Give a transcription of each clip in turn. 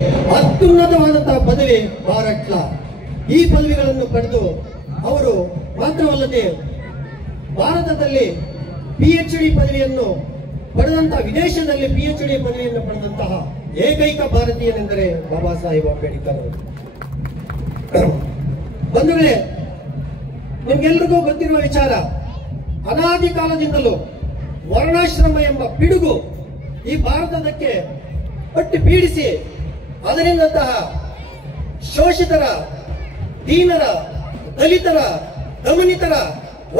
ಅತ್ಯುನ್ನತವಾದಂತಹ ಪದವಿ ಭಾರಟ್ಲ. ಈ ಪದವಿಗಳನ್ನು ಪಡೆದು ಅವರು ಮಾತ್ರವಲ್ಲದೆ ಭಾರತದಲ್ಲಿ PhD ಪದವಿಯನ್ನು ಪಡೆದಂತಹ, ವಿದೇಶದಲ್ಲಿ PhD ಪದವಿಯನ್ನು ಪಡೆದಂತಹ ಏಕೈಕ ಭಾರತೀಯನೆಂದರೆ ಬಾಬಾ ಸಾಹೇಬ್ ಅಂಬೇಡ್ಕರ್ ಅವರು. ಬಂಧುಗಳೇ, ನಿಮ್ಗೆಲ್ರಿಗೂ ಗೊತ್ತಿರುವ ವಿಚಾರ, ಅನಾದಿ ಕಾಲದಿಂದಲೂ ವರ್ಣಾಶ್ರಮ ಎಂಬ ಪಿಡುಗು ಈ ಭಾರತದಕ್ಕೆ ಪಟ್ಟಿ ಪೀಡಿಸಿ ಅದರಿಂದಂತಹ ಶೋಷಿತರ, ದೀನರ, ದಲಿತರ, ದಮನಿತರ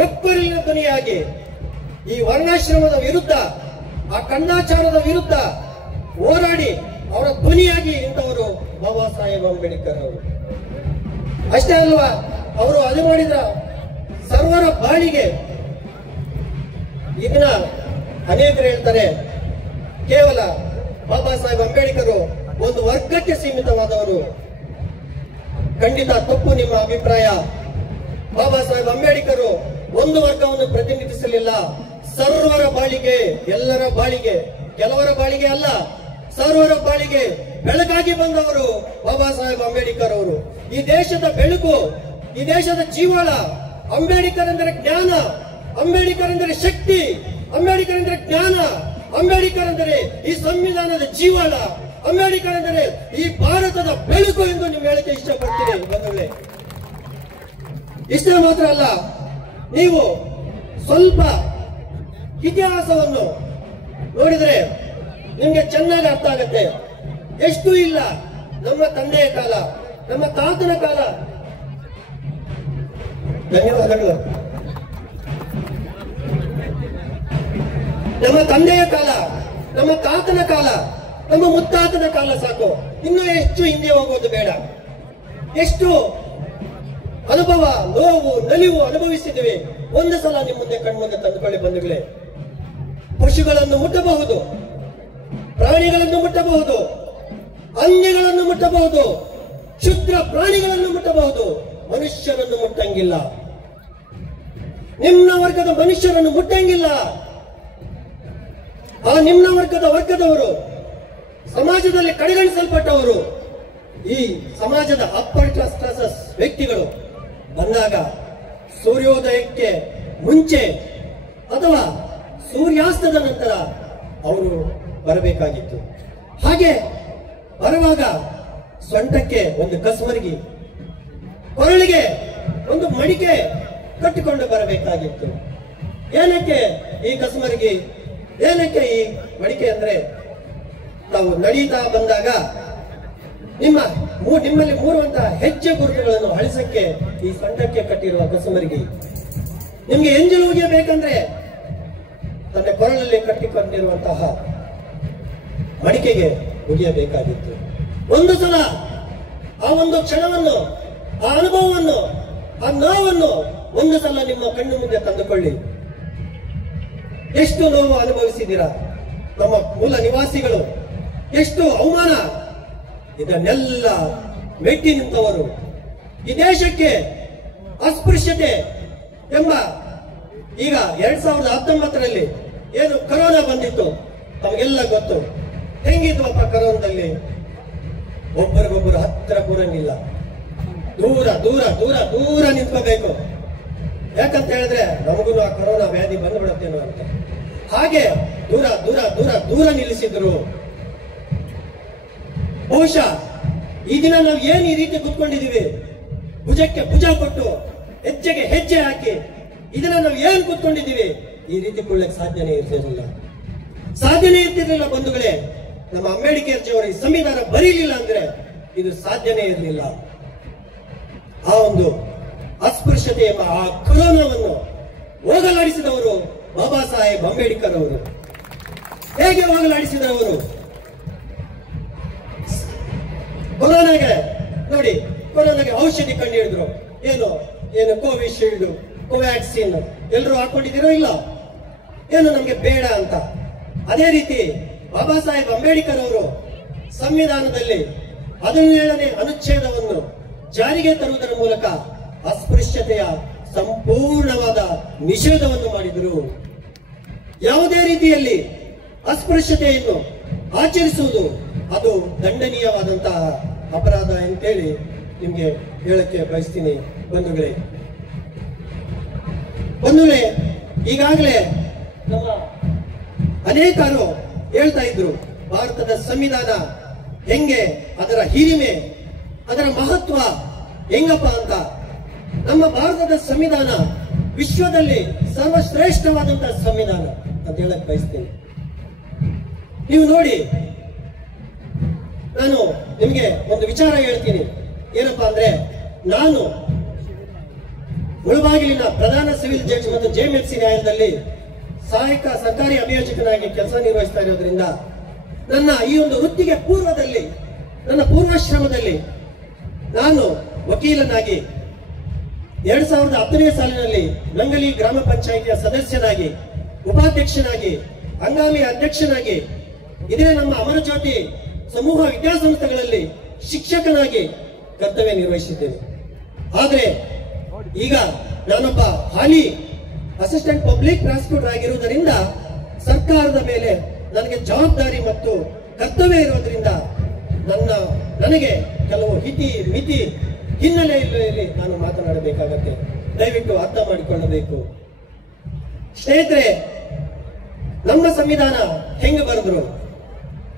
ಒಕ್ಕಲಿನ ಧ್ವನಿಯಾಗಿ ಈ ವರ್ಣಾಶ್ರಮದ ವಿರುದ್ಧ, ಆ ಕಂದಾಚಾರದ ವಿರುದ್ಧ ಹೋರಾಡಿ ಅವರ ಧ್ವನಿಯಾಗಿ ನಿಂತವರು ಬಾಬಾ ಸಾಹೇಬ್ ಅಂಬೇಡ್ಕರ್ ಅವರು. ಅಷ್ಟೇ ಅಲ್ವಾ, ಅವರು ಅದು ಮಾಡಿದ ಸರ್ವರ ಬಾಳಿಗೆ. ಇದನ್ನ ಅನೇಕರು ಹೇಳ್ತಾರೆ ಕೇವಲ ಬಾಬಾ ಸಾಹೇಬ್ ಅಂಬೇಡ್ಕರ್ ಒಂದು ವರ್ಗಕ್ಕೆ ಸೀಮಿತವಾದವರು. ಖಂಡಿತ ತಪ್ಪು ನಿಮ್ಮ ಅಭಿಪ್ರಾಯ. ಬಾಬಾ ಸಾಹೇಬ್ ಅಂಬೇಡ್ಕರ್ ಒಂದು ವರ್ಗವನ್ನು ಪ್ರತಿನಿಧಿಸಲಿಲ್ಲ, ಸರ್ವರ ಬಾಳಿಗೆ, ಎಲ್ಲರ ಬಾಳಿಗೆ, ಕೆಲವರ ಬಾಳಿಗೆ ಅಲ್ಲ, ಸರ್ವರ ಬಾಳಿಗೆ ಬೆಳಕಾಗಿ ಬಂದವರು ಬಾಬಾ ಸಾಹೇಬ್ ಅಂಬೇಡ್ಕರ್ ಅವರು. ಈ ದೇಶದ ಬೆಳಕು, ಈ ದೇಶದ ಜೀವಾಳ. ಅಂಬೇಡ್ಕರ್ ಎಂದರೆ ಜ್ಞಾನ, ಅಂಬೇಡ್ಕರ್ ಎಂದರೆ ಶಕ್ತಿ, ಅಂಬೇಡ್ಕರ್ ಎಂದರೆ ಜ್ಞಾನ, ಅಂಬೇಡ್ಕರ್ ಎಂದರೆ ಈ ಸಂವಿಧಾನದ ಜೀವಾಳ, ಅಂಬೇಡ್ಕರ್ ಎಂದರೆ ಈ ಭಾರತದ ಬೆಳಕು ಎಂದು ನೀವು ಹೇಳಕ್ಕೆ ಇಷ್ಟಪಡ್ತೀರಿ ಬಂಧುಗಳೇ. ಇಷ್ಟೇ ಮಾತ್ರ ಅಲ್ಲ, ನೀವು ಸ್ವಲ್ಪ ಇತಿಹಾಸವನ್ನು ನೋಡಿದರೆ ನಿಮ್ಗೆ ಚೆನ್ನಾಗಿ ಅರ್ಥ ಆಗುತ್ತೆ. ಎಷ್ಟು ಇಲ್ಲ, ನಮ್ಮ ತಂದೆಯ ಕಾಲ, ನಮ್ಮ ತಾತನ ಕಾಲ. ಧನ್ಯವಾದಗಳು. ನಮ್ಮ ತಂದೆಯ ಕಾಲ, ನಮ್ಮ ತಾತನ ಕಾಲ, ನಮ್ಮ ಮುತ್ತಾತನ ಕಾಲ ಸಾಕು. ಇನ್ನು ಎಷ್ಟು ಹಿಂದೆ ಹೋಗೋದು ಬೇಡ. ಎಷ್ಟು ಅನುಭವ, ನೋವು, ನಲಿವು ಅನುಭವಿಸಿದ್ದೇವೆ. ಒಂದು ಸಲ ನಿಮ್ಮ ಮುಂದೆ ಕಣ್ಮುಂದೆ ತಂದುಕೊಳ್ಳಿ ಬಂಧುಗಳೇ. ಪಶುಗಳನ್ನು ಮುಟ್ಟಬಹುದು, ಪ್ರಾಣಿಗಳನ್ನು ಮುಟ್ಟಬಹುದು, ಅನ್ಯಗಳನ್ನು ಮುಟ್ಟಬಹುದು, ಕ್ಷುದ್ರ ಪ್ರಾಣಿಗಳನ್ನು ಮುಟ್ಟಬಹುದು, ಮನುಷ್ಯರನ್ನು ಮುಟ್ಟಂಗಿಲ್ಲ. ನಿಮ್ನ ವರ್ಗದ ಮನುಷ್ಯರನ್ನು ಮುಟ್ಟಂಗಿಲ್ಲ. ಆ ನಿಮ್ನ ವರ್ಗದವರು ಸಮಾಜದಲ್ಲಿ ಕಡೆಗಣಿಸಲ್ಪಟ್ಟವರು. ಈ ಸಮಾಜದ ಅಪ್ಪರ್ ಕ್ಲಾಸಸ್ ವ್ಯಕ್ತಿಗಳು ಬಂದಾಗ ಸೂರ್ಯೋದಯಕ್ಕೆ ಮುಂಚೆ ಅಥವಾ ಸೂರ್ಯಾಸ್ತದ ನಂತರ ಅವರು ಬರಬೇಕಾಗಿತ್ತು. ಹಾಗೆ ಬರುವಾಗ ಸೊಂಟಕ್ಕೆ ಒಂದು ಕಸ್ಮರ್ಗಿ, ಕೊರಳಿಗೆ ಒಂದು ಮಡಿಕೆ ಕಟ್ಟಿಕೊಂಡು ಬರಬೇಕಾಗಿತ್ತು. ಏನಕ್ಕೆ ಈ ಕಸ್ಮರ್ಗಿ, ಏನಕ್ಕೆ ಈ ಮಡಿಕೆ ಅಂದ್ರೆ, ನಾವು ನಡೀತಾ ಬಂದಾಗ ನಿಮ್ಮಲ್ಲಿ ಮೂರುವಂತಹ ಹೆಜ್ಜೆ ಗುರುತುಗಳನ್ನು ಅಳಿಸಕ್ಕೆ ಈ ಸೊಂಟಕ್ಕೆ ಕಟ್ಟಿರುವ ಕಸುಮರಿಗೆ. ನಿಮ್ಗೆ ಎಂಜಲು ಉಗಿಯಬೇಕಂದ್ರೆ ತನ್ನ ಕೊರಳಲ್ಲಿ ಕಟ್ಟಿಕೊಂಡಿರುವಂತಹ ಮಡಿಕೆಗೆ ಉಗಿಯಬೇಕಾಗಿತ್ತು. ಒಂದು ಸಲ ಆ ಒಂದು ಕ್ಷಣವನ್ನು, ಆ ಅನುಭವವನ್ನು, ಆ ನೋವನ್ನು ಒಂದು ಸಲ ನಿಮ್ಮ ಕಣ್ಣು ಮುಂದೆ ತಂದುಕೊಳ್ಳಿ. ಎಷ್ಟು ನೋವು ಅನುಭವಿಸಿದ್ದೀರಾ ನಮ್ಮ ಮೂಲ ನಿವಾಸಿಗಳು, ಎಷ್ಟು ಅವಮಾನ. ಇದನ್ನೆಲ್ಲ ಮೆಟ್ಟಿ ನಿಂತವರು ಈ ದೇಶಕ್ಕೆ ಅಸ್ಪೃಶ್ಯತೆ ಎಂಬ, ಈಗ 2019ರಲ್ಲಿ ಏನು ಕರೋನಾ ಬಂದಿತ್ತು ತಮಗೆಲ್ಲ ಗೊತ್ತು. ಹೆಂಗಿದ್ವಪ್ಪ ಕರೋನಾದಲ್ಲಿ? ಒಬ್ಬರಿಗೊಬ್ಬರು ಹತ್ತಿರ ಕೂರಂಗಿಲ್ಲ, ದೂರ ದೂರ ದೂರ ದೂರ ನಿಂತ್ಕೋಬೇಕು. ಯಾಕಂತ ಹೇಳಿದ್ರೆ ನಮಗೂ ಆ ಕರೋನಾ ವ್ಯಾಧಿ ಬಂದ್ಬಿಡುತ್ತೇನೋ ಅಂತ. ಹಾಗೆ ದೂರ ದೂರ ದೂರ ದೂರ ನಿಲ್ಲಿಸಿದ್ರು. ಬಹುಶಃ ಈ ದಿನ ನಾವು ಏನು ಈ ರೀತಿ ಕೂತ್ಕೊಂಡಿದೀವಿ, ಭುಜಕ್ಕೆ ಭುಜ ಕೊಟ್ಟು ಹೆಜ್ಜೆಗೆ ಹೆಜ್ಜೆ ಹಾಕಿ ಇದನ್ನ ನಾವು ಏನ್ ಕೂತ್ಕೊಂಡಿದ್ದೀವಿ, ಈ ರೀತಿ ಕೊಳ್ಳಕ್ಕೆ ಸಾಧ್ಯನೇ ಇರ್ತಿರ್ಲಿಲ್ಲ, ಸಾಧ್ಯನೇ ಇರ್ತಿರ್ಲಿಲ್ಲ ಬಂಧುಗಳೇ. ನಮ್ಮ ಅಂಬೇಡ್ಕರ್ ಜಿಯವರು ಈ ಸಂವಿಧಾನ ಬರೀಲಿಲ್ಲ ಅಂದ್ರೆ ಇದು ಸಾಧ್ಯನೇ ಇರಲಿಲ್ಲ. ಆ ಒಂದು ಅಸ್ಪೃಶ್ಯತೆ ಎಂಬ ಆ ಕರೋನಾವನ್ನು ಹೋಗಲಾಡಿಸಿದವರು ಬಾಬಾ ಸಾಹೇಬ್ ಅಂಬೇಡ್ಕರ್ ಅವರು. ಹೇಗೆ ಹೋಗಲಾಡಿಸಿದವರು? ಕೊರೋನಾಗೆ ನೋಡಿ, ಕೊರೋನಾಗೆ ಔಷಧಿ ಕಂಡು ಹಿಡಿದ್ರು. ಏನು ಕೋವಿಶೀಲ್ಡ್, ಕೋವ್ಯಾಕ್ಸಿನ್ ಎಲ್ಲರೂ ಹಾಕೊಂಡಿದ್ದೀರೋ ಇಲ್ಲ, ಏನು ನಮ್ಗೆ ಬೇಡ ಅಂತ. ಅದೇ ರೀತಿ ಬಾಬಾ ಸಾಹೇಬ್ ಅಂಬೇಡ್ಕರ್ ಅವರು ಸಂವಿಧಾನದಲ್ಲಿ 17ನೇ ಅನುಚ್ಛೇದವನ್ನು ಜಾರಿಗೆ ತರುವುದರ ಮೂಲಕ ಅಸ್ಪೃಶ್ಯತೆಯ ಸಂಪೂರ್ಣವಾದ ನಿಷೇಧವನ್ನು ಮಾಡಿದರು. ಯಾವುದೇ ರೀತಿಯಲ್ಲಿ ಅಸ್ಪೃಶ್ಯತೆಯನ್ನು ಆಚರಿಸುವುದು, ಅದು ದಂಡನೀಯವಾದಂತಹ ಅಪರಾಧ ಅಂತೇಳಿ ನಿಮ್ಗೆ ಹೇಳಕ್ಕೆ ಬಯಸ್ತೀನಿ ಬಂಧುಗಳೇ. ಈಗಾಗಲೇ ನಮ್ಮ ಅನೇಕರು ಹೇಳ್ತಾ ಇದ್ರು ಭಾರತದ ಸಂವಿಧಾನ ಹೆಂಗೆ, ಅದರ ಹಿರಿಮೆ, ಅದರ ಮಹತ್ವ ಹೆಂಗಪ್ಪ ಅಂತ. ನಮ್ಮ ಭಾರತದ ಸಂವಿಧಾನ ವಿಶ್ವದಲ್ಲಿ ಸರ್ವಶ್ರೇಷ್ಠವಾದಂತಹ ಸಂವಿಧಾನ ಅಂತ ಹೇಳಕ್ ಬಯಸ್ತೇನೆ. ನೀವು ನೋಡಿ, ನಾನು ನಿಮ್ಗೆ ಒಂದು ವಿಚಾರ ಹೇಳ್ತೀನಿ. ಏನಪ್ಪಾ ಅಂದ್ರೆ, ನಾನು ಮುಳಬಾಗಿಲಿನ ಪ್ರಧಾನ ಸಿವಿಲ್ ಜಡ್ಜ್ ಮತ್ತು JMFC ನ್ಯಾಯಾಲಯದಲ್ಲಿ ಸಹಾಯಕ ಸರ್ಕಾರಿ ಅಭಿಯೋಜಕನಾಗಿ ಕೆಲಸ ನಿರ್ವಹಿಸ್ತಾ ಇರೋದ್ರಿಂದ ನನ್ನ ಈ ಒಂದು ವೃತ್ತಿಗೆ ಪೂರ್ವದಲ್ಲಿ, ನನ್ನ ಪೂರ್ವಾಶ್ರಮದಲ್ಲಿ ನಾನು ವಕೀಲನಾಗಿ 2010ನೇ ಸಾಲಿನಲ್ಲಿ ನಂಗಲಿ ಗ್ರಾಮ ಪಂಚಾಯಿತಿಯ ಸದಸ್ಯನಾಗಿ, ಉಪಾಧ್ಯಕ್ಷನಾಗಿ, ಹಂಗಾಮಿ ಅಧ್ಯಕ್ಷನಾಗಿ, ಇದೇ ನಮ್ಮ ಅಮರಜ್ಯೋತಿ ಸಮೂಹ ವಿದ್ಯಾಸಂಸ್ಥೆಗಳಲ್ಲಿ ಶಿಕ್ಷಕನಾಗಿ ಕರ್ತವ್ಯ ನಿರ್ವಹಿಸಿದ್ದೇನೆ. ಆದರೆ ಈಗ ನಾನೊಬ್ಬ ಹಾಲಿ ಅಸಿಸ್ಟೆಂಟ್ ಪಬ್ಲಿಕ್ ಪ್ರಾಸಿಕ್ಯೂಟರ್ ಆಗಿರುವುದರಿಂದ ಸರ್ಕಾರದ ಮೇಲೆ ನನಗೆ ಜವಾಬ್ದಾರಿ ಮತ್ತು ಕರ್ತವ್ಯ ಇರುವುದರಿಂದ ನನಗೆ ಕೆಲವು ಮಿತಿ ಹಿನ್ನೆಲೆಯಲ್ಲಿ ನಾನು ಮಾತನಾಡಬೇಕಾಗತ್ತೆ. ದಯವಿಟ್ಟು ಅರ್ಥ ಮಾಡಿಕೊಳ್ಳಬೇಕು. ಸ್ನೇಹಿತರೆ, ನಮ್ಮ ಸಂವಿಧಾನ ಹೆಂಗೆ ಬರೆದ್ರು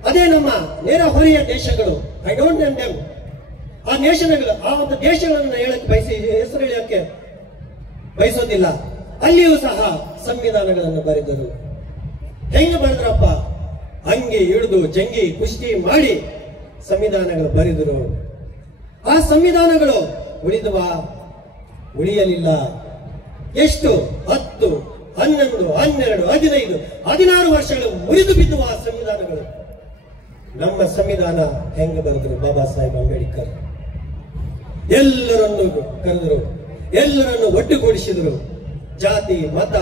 ಅದೇ ನಮ್ಮ ನೇರ ಹೊರೆಯ ದೇಶಗಳು, ಐ ಡೋಂಟ್ ನೆಮ್ ದೆಮ್, ಆ ಒಂದು ದೇಶಗಳನ್ನು ಹೇಳಕ್ಕೆ ಹೆಸರು ಹೇಳಕ್ಕೆ ಬಯಸೋದಿಲ್ಲ. ಅಲ್ಲಿಯೂ ಸಹ ಸಂವಿಧಾನಗಳನ್ನು ಬರೆದರು. ಹೆಂಗೆ ಬರೆದ್ರಪ್ಪ? ಅಂಗಿ ಹಿಡಿದು ಜಂಗಿ ಕುಸ್ತಿ ಮಾಡಿ ಸಂವಿಧಾನಗಳು ಬರೆದರು. ಆ ಸಂವಿಧಾನಗಳು ಉಳಿದುವಾ? ಉಳಿಯಲಿಲ್ಲ. ಎಷ್ಟು? 10, 11, 12, 15, 16 ವರ್ಷಗಳು ಮುರಿದು ಬಿದ್ದುವ ಆ ಸಂವಿಧಾನಗಳು. ನಮ್ಮ ಸಂವಿಧಾನ ಹೆಂಗೆ ಬರೆದ್ರು? ಬಾಬಾ ಸಾಹೇಬ್ ಅಂಬೇಡ್ಕರ್ ಎಲ್ಲರನ್ನು ಕರೆದರು, ಎಲ್ಲರನ್ನು ಒಟ್ಟುಗೂಡಿಸಿದರು. ಜಾತಿ, ಮತ,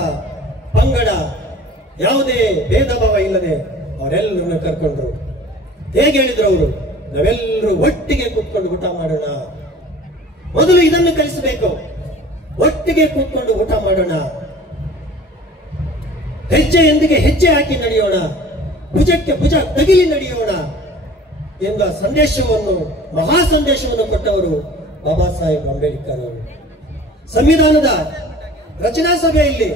ಪಂಗಡ ಯಾವುದೇ ಭೇದ ಭಾವ ಇಲ್ಲದೆ ಅವರೆಲ್ಲರನ್ನು ಕರ್ಕೊಂಡ್ರು. ಹೇಗೆ ಹೇಳಿದ್ರು ಅವರು? ನಾವೆಲ್ಲರೂ ಒಟ್ಟಿಗೆ ಕೂತ್ಕೊಂಡು ಊಟ ಮಾಡೋಣ. ಮೊದಲು ಇದನ್ನು ಕಲಿಸಬೇಕು. ಒಟ್ಟಿಗೆ ಕೂತ್ಕೊಂಡು ಊಟ ಮಾಡೋಣ, ಹೆಜ್ಜೆಯೊಂದಿಗೆ ಹೆಜ್ಜೆ ಹಾಕಿ ನಡೆಯೋಣ, ಭುಜಕ್ಕೆ ಭುಜ ತಗಿಲಿ ನಡೆಯೋಣ ಎಂಬ ಸಂದೇಶವನ್ನು, ಮಹಾ ಸಂದೇಶವನ್ನು ಕೊಟ್ಟವರು ಬಾಬಾ ಸಾಹೇಬ್ ಅಂಬೇಡ್ಕರ್ ಅವರು. ಸಂವಿಧಾನದ ರಚನಾ ಸಭೆಯಲ್ಲಿ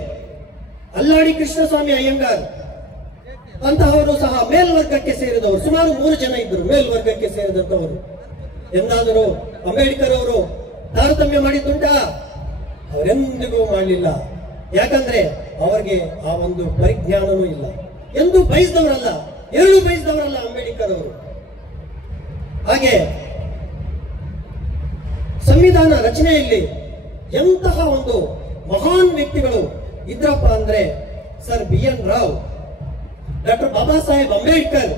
ಅಲ್ಲಾಡಿ ಕೃಷ್ಣಸ್ವಾಮಿ ಅಯ್ಯಂಗಾರ್ ಅಂತಹವರು ಸಹ ಮೇಲ್ವರ್ಗಕ್ಕೆ ಸೇರಿದವರು. ಸುಮಾರು 3 ಜನ ಇದ್ದರು ಮೇಲ್ವರ್ಗಕ್ಕೆ ಸೇರಿದಂತವರು. ಎಂದಾದರೂ ಅಂಬೇಡ್ಕರ್ ಅವರು ತಾರತಮ್ಯ ಮಾಡಿದ್ದುಂಟಾ? ಅವರೆಂದಿಗೂ ಮಾಡಲಿಲ್ಲ. ಯಾಕಂದ್ರೆ ಅವರಿಗೆ ಆ ಒಂದು ಪರಿಜ್ಞಾನವೂ ಇಲ್ಲ. ಎಂದು ಬಯಸಿದವರಲ್ಲ, ಎರಡು ಬಯಸಿದವರಲ್ಲ ಅಂಬೇಡ್ಕರ್ ಅವರು. ಹಾಗೆ ಸಂವಿಧಾನ ರಚನೆಯಲ್ಲಿ ಎಂತಹ ಒಂದು ಮಹಾನ್ ವ್ಯಕ್ತಿಗಳು ಇದ್ರಪ್ಪ ಅಂದ್ರೆ sir BN Rao, doctor Baba Saheb Ambedkar,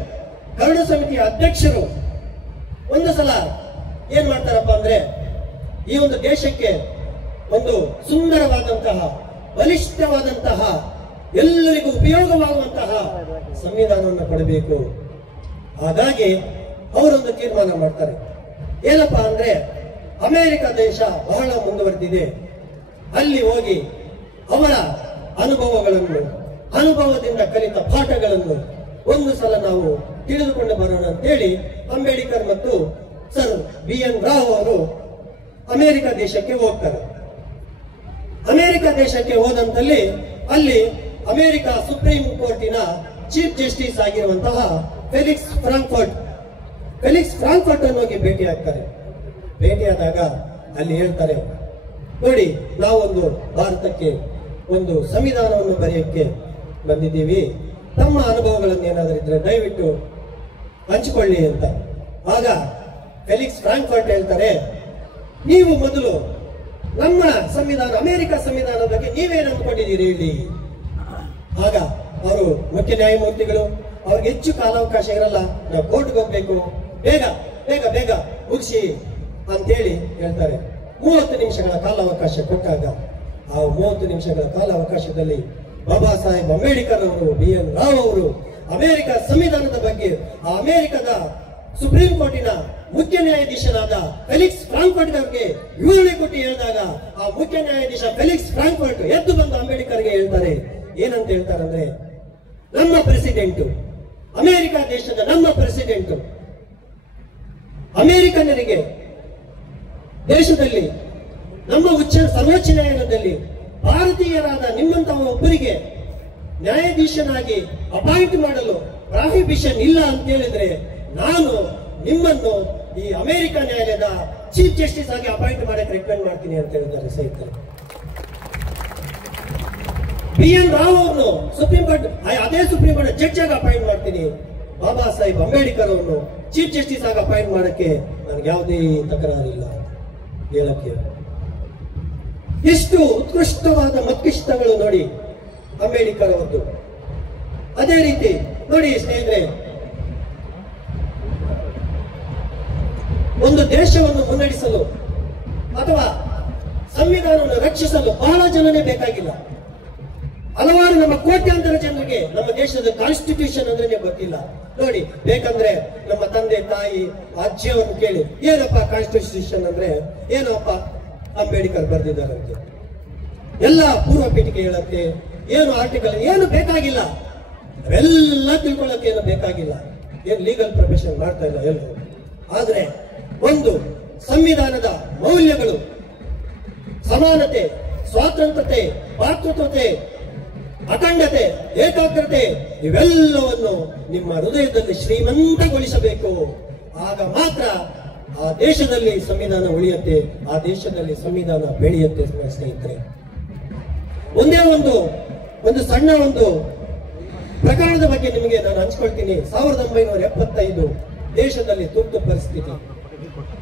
curd ಸಮಿತಿಯ ಅಧ್ಯಕ್ಷರು. ಒಂದು ಸಲ ಏನ್ ಮಾಡ್ತಾರಪ್ಪ ಅಂದ್ರೆ, ಈ ಒಂದು ದೇಶಕ್ಕೆ ಒಂದು ಸುಂದರವಾದಂತಹ, ಬಲಿಷ್ಠವಾದಂತಹ, ಎಲ್ಲರಿಗೂ ಉಪಯೋಗವಾಗುವಂತಹ ಸಂವಿಧಾನವನ್ನು ಕೊಡಬೇಕು. ಹಾಗಾಗಿ ಅವರೊಂದು ತೀರ್ಮಾನ ಮಾಡ್ತಾರೆ. ಏನಪ್ಪಾ ಅಂದ್ರೆ, ಅಮೆರಿಕ ದೇಶ ಬಹಳ ಮುಂದುವರೆದಿದೆ, ಅಲ್ಲಿ ಹೋಗಿ ಅವರ ಅನುಭವದಿಂದ ಕಲಿತ ಪಾಠಗಳನ್ನು ಒಂದು ಸಲ ನಾವು ತಿಳಿದುಕೊಂಡು ಬರೋಣ ಅಂತೇಳಿ ಅಂಬೇಡ್ಕರ್ ಮತ್ತು ಸರ್ BN ರಾವ್ ಅವರು ಅಮೆರಿಕ ದೇಶಕ್ಕೆ ಹೋಗ್ತಾರೆ. ಅಮೆರಿಕ ದೇಶಕ್ಕೆ ಹೋದಂತಲ್ಲಿ ಅಲ್ಲಿ ಅಮೆರಿಕ ಸುಪ್ರೀಂ ಕೋರ್ಟಿನ ಚೀಫ್ ಜಸ್ಟಿಸ್ ಆಗಿರುವಂತಹ ಫೆಲಿಕ್ಸ್ ಫ್ರಾಂಕ್ಫರ್ಟ್ ಅನ್ನು ಹೋಗಿ ಭೇಟಿಯಾಗ್ತಾರೆ. ಭೇಟಿಯಾದಾಗ ಅಲ್ಲಿ ಹೇಳ್ತಾರೆ, ನೋಡಿ, ನಾವೊಂದು ಭಾರತಕ್ಕೆ ಒಂದು ಸಂವಿಧಾನವನ್ನು ಬರೆಯಕ್ಕೆ ಬಂದಿದ್ದೀವಿ, ತಮ್ಮ ಅನುಭವಗಳನ್ನು ಏನಾದರೂ ಇದ್ರೆ ದಯವಿಟ್ಟು ಹಂಚಿಕೊಳ್ಳಿ ಅಂತ. ಆಗ ಫೆಲಿಕ್ಸ್ ಫ್ರಾಂಕ್ಫರ್ಟ್ ಹೇಳ್ತಾರೆ, ನೀವು ಮೊದಲು ನಮ್ಮ ಸಂವಿಧಾನ, ಅಮೆರಿಕ ಸಂವಿಧಾನದ ಬಗ್ಗೆ ನೀವೇನು ಅಂದ್ಕೊಂಡಿದ್ದೀರಿ ಹೇಳಿ. ಆಗ ಅವರು ಮುಖ್ಯ ನ್ಯಾಯಮೂರ್ತಿಗಳು, ಅವ್ರಿಗೆ ಹೆಚ್ಚು ಕಾಲಾವಕಾಶ ಇರಲ್ಲ, ನಾವು ಕೋರ್ಟ್ಗೆ ಹೋಗ್ಬೇಕು, ಬೇಗ ಬೇಗ ಬೇಗ ಮುಗಿಸಿ ಅಂತೇಳಿ ಹೇಳ್ತಾರೆ. 30 ನಿಮಿಷಗಳ ಕಾಲಾವಕಾಶ ಕೊಟ್ಟಾಗ ಆ 30 ನಿಮಿಷಗಳ ಕಾಲಾವಕಾಶದಲ್ಲಿ ಬಾಬಾ ಸಾಹೇಬ್ ಅಂಬೇಡ್ಕರ್ ಅವರು, BN ರಾವ್ ಅವರು ಅಮೆರಿಕ ಸಂವಿಧಾನದ ಬಗ್ಗೆ ಆ ಅಮೆರಿಕದ ಸುಪ್ರೀಂ ಕೋರ್ಟಿನ ಮುಖ್ಯ ನ್ಯಾಯಾಧೀಶನಾದ ಫೆಲಿಕ್ಸ್ ಫ್ರಾಂಕ್ಫರ್ಟ್ ಅವರಿಗೆ ವಿವರಣೆ ಕೊಟ್ಟು ಹೇಳಿದಾಗ ಆ ಮುಖ್ಯ ನ್ಯಾಯಾಧೀಶ ಫೆಲಿಕ್ಸ್ ಫ್ರಾಂಕ್ಫರ್ಟ್ ಎದ್ದು ಬಂದು ಅಂಬೇಡ್ಕರ್ಗೆ ಹೇಳ್ತಾರೆ. ಏನಂತ ಹೇಳ್ತಾರಂದ್ರೆ, ನಮ್ಮ ಪ್ರೆಸಿಡೆಂಟ್, ಅಮೆರಿಕ ದೇಶದ ನಮ್ಮ ಪ್ರೆಸಿಡೆಂಟ್ ಅಮೆರಿಕನ್ನರಿಗೆ ದೇಶದಲ್ಲಿ ನಮ್ಮ ಸರ್ವೋಚ್ಚ ನ್ಯಾಯಾಲಯದಲ್ಲಿ ಭಾರತೀಯರಾದ ನಿಮ್ಮಂತಹ ಒಬ್ಬರಿಗೆ ನ್ಯಾಯಾಧೀಶನಾಗಿ ಅಪಾಯಿಂಟ್ ಮಾಡಲು ಪ್ರಾಹಿಬಿಷನ್ ಇಲ್ಲ ಅಂತ ಹೇಳಿದ್ರೆ ನಾನು ನಿಮ್ಮನ್ನು ಈ ಅಮೆರಿಕ ನ್ಯಾಯಾಲಯದ ಚೀಫ್ ಜಸ್ಟಿಸ್ ಆಗಿ ಅಪಾಯಿಂಟ್ ಮಾಡಕ್ಕೆ ರೆಕಮೆಂಡ್ ಮಾಡ್ತೀನಿ ಅಂತ ಹೇಳಿದ್ದಾರೆ ಸ್ನೇಹಿತರೆ. BN ರಾವ್ ಅವರನ್ನು ಅದೇ ಸುಪ್ರೀಂ ಕೋರ್ಟ್ ಜಡ್ಜ್ ಆಗಿ ಅಪಾಯಿಂಟ್ ಮಾಡ್ತೀನಿ. ಬಾಬಾ ಸಾಹೇಬ್ ಅಂಬೇಡ್ಕರ್ ಅವರನ್ನು ಚೀಫ್ ಜಸ್ಟಿಸ್ ಆಗಿ ಅಪಾಯಿಂಟ್ ಮಾಡಕ್ಕೆ ನನಗೆ ಯಾವುದೇ ತಕರಾರಿಲ್ಲ ಹೇಳಕ್ಕೆ. ಎಷ್ಟು ಉತ್ಕೃಷ್ಟವಾದ ಮತ್ಕಿಷ್ಟಗಳು ನೋಡಿ ಅಂಬೇಡ್ಕರ್ ಅವರದ್ದು. ಅದೇ ರೀತಿ ನೋಡಿ ಸ್ನೇಹಿತರೆ, ಒಂದು ದೇಶವನ್ನು ಮುನ್ನಡೆಸಲು ಅಥವಾ ಸಂವಿಧಾನವನ್ನು ರಕ್ಷಿಸಲು ಬಹಳ ಜನನೇ ಬೇಕಾಗಿಲ್ಲ. ಹಲವಾರು ನಮ್ಮ ಕೋಟ್ಯಾಂತರ ಜನರಿಗೆ ನಮ್ಮ ದೇಶದ ಕಾನ್ಸ್ಟಿಟ್ಯೂಷನ್ ಅಂದ್ರೆ ಗೊತ್ತಿಲ್ಲ. ನೋಡಿ, ಬೇಕಂದ್ರೆ ನಮ್ಮ ತಂದೆ ತಾಯಿ ಅಜ್ಜಿಯವರನ್ನು ಕೇಳಿ, ಏನಪ್ಪ ಕಾನ್ಸ್ಟಿಟ್ಯೂಷನ್ ಅಂದ್ರೆ ಏನಪ್ಪ ಅಂಬೇಡ್ಕರ್ ಬರೆದಿದ್ದಾರಂತೆ, ಎಲ್ಲ ಪೂರ್ವ ಪೀಠಿಕೆ ಹೇಳಕ್ಕೆ, ಏನು ಆರ್ಟಿಕಲ್ ಏನು ಬೇಕಾಗಿಲ್ಲ, ಅವೆಲ್ಲ ತಿಳ್ಕೊಳ್ಳಕ್ಕೆ ಏನು ಬೇಕಾಗಿಲ್ಲ. ಏನು ಲೀಗಲ್ ಪ್ರೊಫೆಷನ್ ಮಾಡ್ತಾ ಇಲ್ಲ ಎಲ್ಲರೂ. ಆದ್ರೆ ಒಂದು ಸಂವಿಧಾನದ ಮೌಲ್ಯಗಳು, ಸಮಾನತೆ, ಸ್ವಾತಂತ್ರ್ಯತೆ, ಭಾತೃತ್ವತೆ, ಅಖಂಡತೆ, ಏಕಾಗ್ರತೆ ಇವೆಲ್ಲವನ್ನು ನಿಮ್ಮ ಹೃದಯದಲ್ಲಿ ಶ್ರೀಮಂತಗೊಳಿಸಬೇಕು. ಆಗ ಮಾತ್ರ ಆ ದೇಶದಲ್ಲಿ ಸಂವಿಧಾನ ಉಳಿಯುತ್ತೆ, ಆ ದೇಶದಲ್ಲಿ ಸಂವಿಧಾನ ಬೆಳೆಯುತ್ತೆ. ಸ್ನೇಹಿತರೆ, ಒಂದೇ ಒಂದು ಸಣ್ಣ ಪ್ರಕರಣದ ಬಗ್ಗೆ ನಿಮಗೆ ನಾನು ಹಂಚ್ಕೊಳ್ತೀನಿ. 1975 ದೇಶದಲ್ಲಿ ತುರ್ತು ಪರಿಸ್ಥಿತಿ.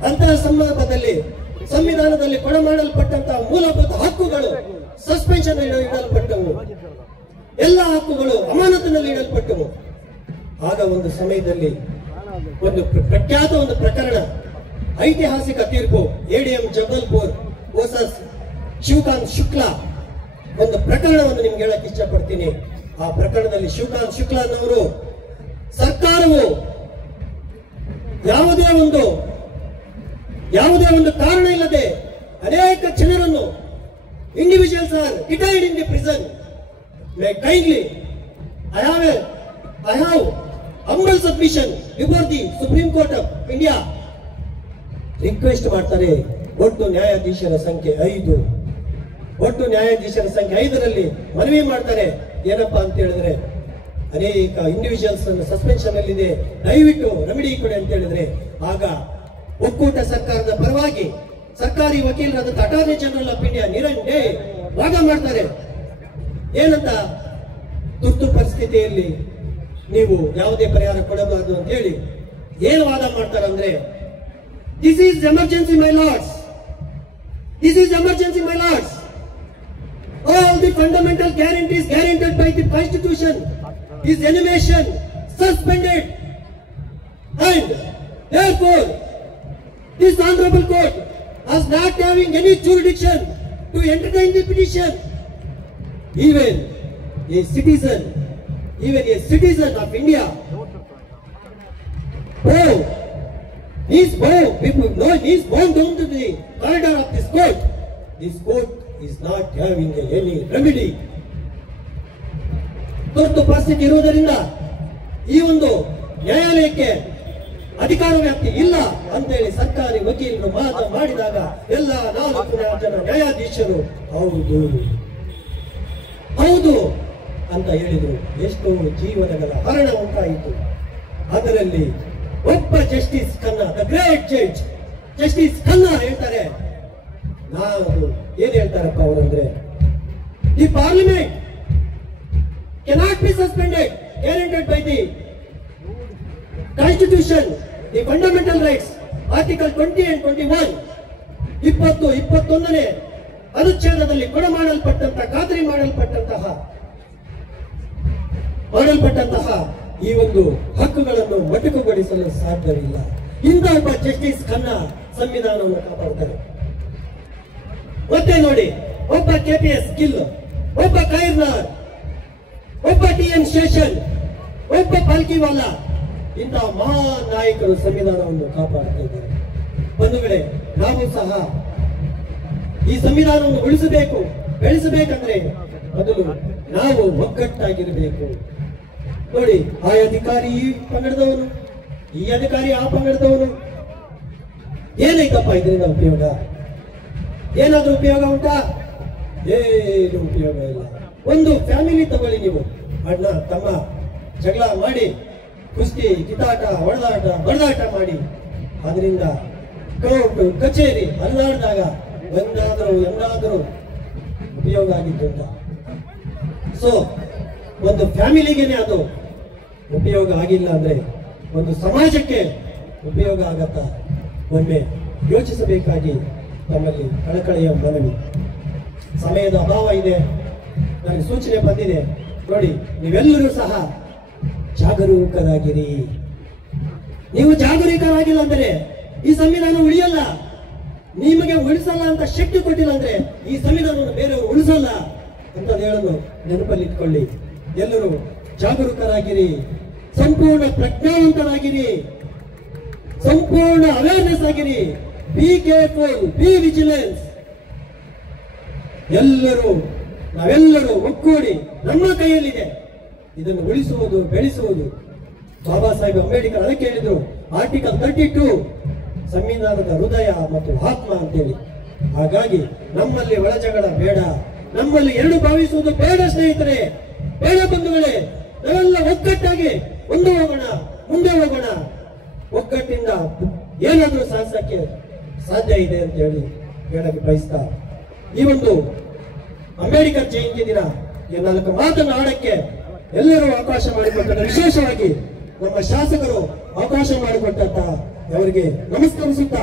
ಅಂತಹ ಸಂದರ್ಭದಲ್ಲಿ ಸಂವಿಧಾನದಲ್ಲಿ ಕೊಡಮಾಡಲ್ಪಟ್ಟಂತಹ ಮೂಲಭೂತ ಹಕ್ಕುಗಳು ಸಸ್ಪೆನ್ಷನ್ ಇಡಲ್ಪಟ್ಟವು, ಎಲ್ಲ ಹಕ್ಕುಗಳು ಅಮಾನತಿನಲ್ಲಿ ಇಡಲ್ಪಟ್ಟವು. ಆಗ ಒಂದು ಸಮಯದಲ್ಲಿ ಪ್ರಖ್ಯಾತ ಪ್ರಕರಣ, ಐತಿಹಾಸಿಕ ತೀರ್ಪು, ADM ಜಬಲ್ಪುರ್ ವರ್ಸಸ್ ಶಿವಕಾಂತ್ ಶುಕ್ಲಾ ಒಂದು ಪ್ರಕರಣವನ್ನು ನಿಮ್ಗೆ ಹೇಳಕ್ ಇಷ್ಟಪಡ್ತೀನಿ. ಆ ಪ್ರಕರಣದಲ್ಲಿ ಶಿವಕಾಂತ್ ಶುಕ್ಲಾನವರು ಸರ್ಕಾರವು ಯಾವುದೇ ಒಂದು ಕಾರಣ ಇಲ್ಲದೆ ಅನೇಕ ಜನರನ್ನು individuals are detained in the prison. Kindly I have humble submission before the supreme court of India. Request ಮಾಡ್ತಾರೆ. ಒಟ್ಟು ನ್ಯಾಯಾಧೀಶರ ಸಂಖ್ಯೆ 5. ಒಟ್ಟು ನ್ಯಾಯಾಧೀಶರ ಸಂಖ್ಯೆ 5ರಲ್ಲಿ ಮನವಿ ಮಾಡ್ತಾರೆ. ಏನಪ್ಪಾ ಅಂತ ಹೇಳಿದ್ರೆ, ಅನೇಕ ಇಂಡಿವಿಜುವಲ್ಸ್ ಸಸ್ಪೆನ್ಷನ್ ಅಲ್ಲಿದೆ, ದಯವಿಟ್ಟು ರೆಮಿಡಿ ಕೊಡಿ ಅಂತ ಹೇಳಿದ್ರೆ, ಆಗ ಒಕ್ಕೂಟ ಸರ್ಕಾರದ ಪರವಾಗಿ ಸರ್ಕಾರಿ ವಕೀಲರಾದ attorney general of India Niranjan day ವಾದ ಮಾಡ್ತಾರೆ. ಏನಂತ, ತುರ್ತು ಪರಿಸ್ಥಿತಿಯಲ್ಲಿ ನೀವು ಯಾವುದೇ ಪರಿಹಾರ ಕೊಡಬಾರದು ಅಂತ ಹೇಳಿ ಏನು ವಾದ ಮಾಡ್ತಾರೆ ಅಂದ್ರೆ, this is emergency my lords, this is emergency my lords. All the fundamental guarantees guaranteed by the Constitution is animation suspended, and therefore this honorable court as not having any jurisdiction to entertain the petition. Even a citizen of India is bound down to the corridor of this court. This court is not having any remedy. ತುರ್ತು ಪರಿಸ್ಥಿತಿ ಇರುವುದರಿಂದ ಈ ಒಂದು ನ್ಯಾಯಾಲಯಕ್ಕೆ ಅಧಿಕಾರ ವ್ಯಾಪ್ತಿ ಇಲ್ಲ ಅಂತೇಳಿ ಸರ್ಕಾರಿ ವಕೀಲರು ಮಾಡಿದಾಗ ಎಲ್ಲ 4 ಜನ ನ್ಯಾಯಾಧೀಶರು ಹೌದು ಅಂತ ಹೇಳಿದ್ರು. ಎಷ್ಟೋ ಜೀವನಗಳ ಹರಣ ಉಂಟಾಯಿತು. ಅದರಲ್ಲಿ ಒಬ್ಬ justice Khanna, the great judge justice Khanna ಹೇಳ್ತಾರೆ, ಏನ್ ಹೇಳ್ತಾರಪ್ಪ ಅವರಂದ್ರೆ, the parliament cannot be suspended, guaranteed by the Constitution, the fundamental rights, Article 20 and 21, 21ನೇ ಅನುಚ್ಛೇದದಲ್ಲಿ ಖಾತರಿ ಮಾಡಲ್ಪಟ್ಟಂತಹ ಈ ಒಂದು ಹಕ್ಕುಗಳನ್ನು ಮೊಟಕುಗೊಳಿಸಲು ಸಾಧ್ಯವಿಲ್ಲ. ಇಂಥ ಒಬ್ಬ ಜಸ್ಟಿಸ್ ಖನ್ನಾ ಸಂವಿಧಾನವನ್ನು ಕಾಪಾಡುತ್ತಾರೆ. ಮತ್ತೆ ನೋಡಿ, ಒಬ್ಬ KPS ಗಿಲ್, ಒಬ್ಬ ಖೈರ್ನಾರ್, ಒಬ್ಬ TN ಶೇಷನ್, ಒಬ್ಬ ಪಾಲ್ಕಿವಾಲಾ, ಇಂತಹ ಮಹಾನ್ ನಾಯಕರು ಸಂವಿಧಾನವನ್ನು ಕಾಪಾಡುತ್ತಾ ಇದ್ದಾರೆ. ಬಂಧುಗಳೇ, ನಾವು ಸಹ ಈ ಸಂವಿಧಾನವನ್ನು ಉಳಿಸಬೇಕು, ಬೆಳೆಸಬೇಕಂದ್ರೆ ಮೊದಲು ನಾವು ಒಗ್ಗಟ್ಟಾಗಿರಬೇಕು. ನೋಡಿ, ಆ ಅಧಿಕಾರಿ ಈ ಪಂಗಡದವನು, ಈ ಅಧಿಕಾರಿ ಆ ಪಂಗಡದವನು, ಏನೈತಪ್ಪ ಇದರಿಂದ ಉಪಯೋಗ? ಏನಾದ್ರೂ ಉಪಯೋಗ ಉಂಟಾ? ಏನು ಉಪಯೋಗ ಇಲ್ಲ. ಒಂದು ಫ್ಯಾಮಿಲಿ ತಗೊಳ್ಳಿ ನೀವು, ಅಣ್ಣ ತಮ್ಮ ಜಗಳ ಮಾಡಿ ಕುಸ್ತಿ ಕಿತಾಟ ಹೊಡೆದಾಟ ಬಡದಾಟ ಮಾಡಿ ಅದರಿಂದ ಕೋರ್ಟ್ ಕಚೇರಿ ಅಲ್ಲಾಡಿದಾಗ ಒಂದಾದರೂ ಎಂದಾದರೂ ಉಪಯೋಗ ಆಗಿದ್ದುಂಟ? ಸೊ ಒಂದು ಫ್ಯಾಮಿಲಿಗೇನೆ ಅದು ಉಪಯೋಗ ಆಗಿಲ್ಲ ಅಂದ್ರೆ ಒಂದು ಸಮಾಜಕ್ಕೆ ಉಪಯೋಗ ಆಗತ್ತಾ? ಒಮ್ಮೆ ಯೋಚಿಸಬೇಕಾಗಿ ತಮ್ಮಲ್ಲಿ ಕಳಕಳಿಯ ಮನವಿ. ಸಮಯದ ಅಭಾವ ಇದೆ, ನನಗೆ ಸೂಚನೆ ಬಂದಿದೆ. ನೋಡಿ, ನೀವೆಲ್ಲರೂ ಸಹ ಜಾಗರೂಕರಾಗಿರಿ. ನೀವು ಜಾಗರೂಕರಾಗಿಲ್ಲ ಅಂದ್ರೆ ಈ ಸಂವಿಧಾನ ಉಳಿಯಲ್ಲ. ನಿಮಗೆ ಉಳಿಸಲ್ಲ ಅಂತ ಶಕ್ತಿ ಕೊಟ್ಟಿಲ್ಲ ಅಂದ್ರೆ ಈ ಸಂವಿಧಾನವನ್ನು ಬೇರೆಯವರು ಉಳಿಸಲ್ಲ ಅಂತ ಹೇಳಲು ನೆನಪಲ್ಲಿ ಇಟ್ಕೊಳ್ಳಿ. ಎಲ್ಲರೂ ಜಾಗರೂಕರಾಗಿರಿ, ಸಂಪೂರ್ಣ ಪ್ರಜ್ಞಾವಂತರಾಗಿರಿ, ಸಂಪೂರ್ಣ ಅವೇರ್ನೆಸ್ ಆಗಿರಿ. Be careful, B vigilance. ನಾವೆಲ್ಲರೂ ಒಗ್ಗೂಡಿ ನಮ್ಮ ಕೈಯಲ್ಲಿದೆ ಇದನ್ನು ಉಳಿಸುವುದು, ಬೆಳೆಸುವುದು. ಬಾಬಾ ಸಾಹೇಬ್ ಅಂಬೇಡ್ಕರ್ ಅದಕ್ಕೆ ಹೇಳಿದ್ರು, ಆರ್ಟಿಕಲ್ 32 ಸಂವಿಧಾನದ ಹೃದಯ ಮತ್ತು ಆತ್ಮ ಅಂತೇಳಿ. ಹಾಗಾಗಿ ನಮ್ಮಲ್ಲಿ ಒಳಜಗಳ ಬೇಡ, ನಮ್ಮಲ್ಲಿ ಎರಡು ಭಾವಿಸುವುದು ಬೇಡ ಸ್ನೇಹಿತರೆ, ಬೇಡ ಬಂಧುಗಳೇ. ನಾವೆಲ್ಲ ಒಗ್ಗಟ್ಟಾಗಿ ಮುಂದೆ ಹೋಗೋಣ. ಒಗ್ಗಟ್ಟಿಂದ ಏನಾದರೂ ಸಾಧಿಸಕ್ಕೆ ಸಾಧ್ಯ ಇದೆ ಅಂತ ಹೇಳಕ್ಕೆ ಬಯಸ್ತಾ ಈ ಒಂದು ಅಂಬೇಡ್ಕರ್ ಜಯಂತಿ ದಿನ ಈ 4 ಮಾತನ್ನು ಆಡಕ್ಕೆ ಎಲ್ಲರೂ ಅವಕಾಶ ಮಾಡಿಕೊಟ್ಟ, ವಿಶೇಷವಾಗಿ ನಮ್ಮ ಶಾಸಕರು ಅವಕಾಶ ಮಾಡಿಕೊಟ್ಟಂತ ಅವರಿಗೆ ನಮಸ್ಕರಿಸುತ್ತಾ